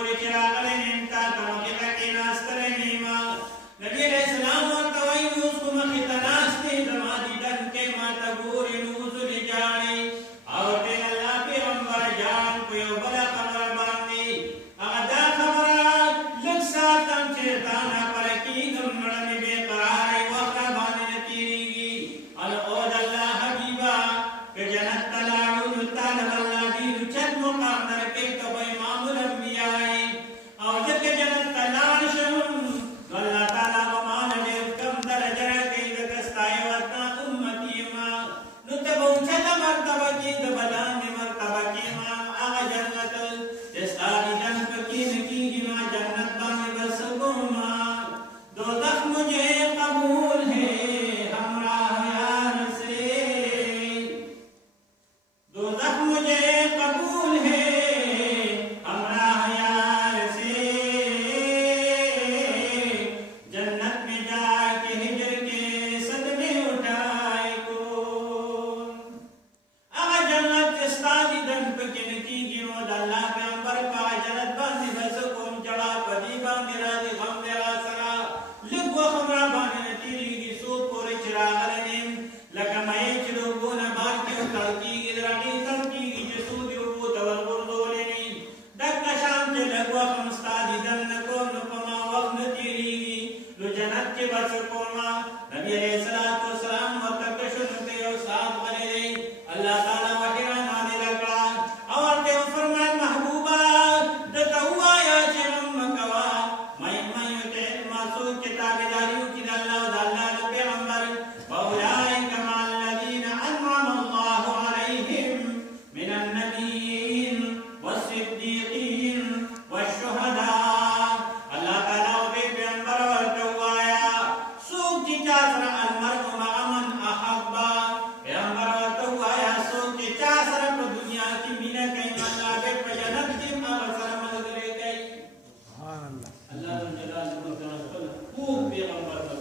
पूरे चिरागले नेमता तमके तके नास्तरे नीमा नबी अलैहिस्सलाम और तवाई उसको मखिता नास्ते दमादी दन के माता गोरे नूजुल जाने और ते अल्लाह पैगंबर जान को यो बड़ा खबर बांधी आदा खबर लग सातम चेताना पर की गमड़ में बेकरार वक्र बाने तीरीगी अल ओद अल्लाह हबीबा के जन्नत तलाउन ताल अल्लाह दी रुचत मुकाम दर के तो इमामुल अंबिया और जब के जन्नत तलाउन शम अल्लाह ताला को मान दे कम दर्जा के दस्ताए वतना उम्मती मा नुतब उचत मर्तबा की दबलान मर्तबा की मा आ जन्नत जिस आदि जन्नत की नकी गिना जन्नत बाने बस को मा दोज़ख मुझे कबूल है हमराह यार से दोज़ख मुझे कबूल है हमराह यार से जन्नत में जाके हिजर के सदमे उठाए को आ जन्नत इस्तादी दन पे किनकी गिनो अल्लाह पे अंबर का जन्नत बांधी बस कोम जड़ा पदी बांधी राजी हम तेरा सरा लिखो हमरा बाने तीरी की सो पूरे चिरागल नेम लकमए चिरो बोना बार के तड़की इधरानी तड़की की जसूदी वो तवल गुरदोले नहीं दक शाम के लगवा खमस्तादी दन को नुपमा वक्त तीरी लो जन्नत के बस कोमा नबी अलैहिस्सलातु वस्सलाम व तकशुन ते और साथ बने रहे अल्लाह ताला वहिरा नादे लगा और ते फरमान महबूबा दता हुआ या जन्म मकवा मैं ते मासू के ताबेदारी की अल्लाह ने पैगंबर वौलाई कमाल लदीना अनअम अल्लाहु अलैहिम मिनन नबिय्यीन वसिद्दीकीन वशुहदा अल्लाह ताला के पैगंबर और तवाया सूक की चासर अलमरउ मअमन अहब्बा पैगंबर और तवाया सूक की चासर को दुनिया की मीना कहीं अल्लाह के जन्नत की अवसर मदद ले गई सुभान अल्लाह अल्लाह जल्ल जलालहु खूब पैगंबर